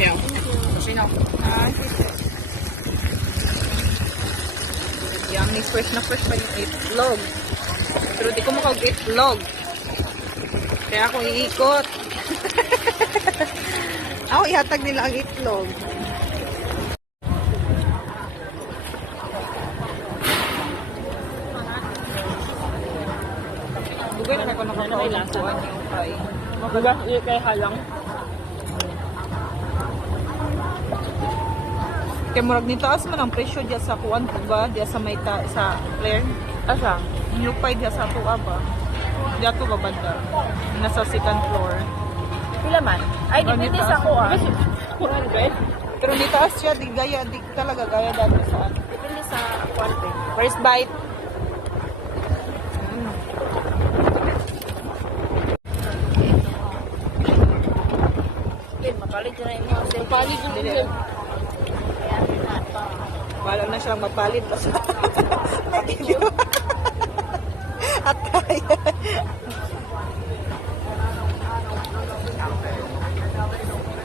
you. Sino? Yang ni fresh na fresh pa yung itlog. Pero di ko makag-itlog. Kaya ako iikot. Ako ihatag nila ang itlog. Bugay na ako nakakaulan yung fry. Makugas kay halang. Kaya murag nito as man ang presyo diya sa kuan ba diya sa may sa Claire. Asa? Nilupay diya sa tuwa ba. Diya to babanda. Nasa second floor. Pila man? Ay, depende sa ko ah. 400? Pero dito as siya di gaya di talaga gaya dati saan. Depende sa kwarte. First bite. Mapalit na yung mga mapalit Dili. Wala na siyang mapalit. At kaya.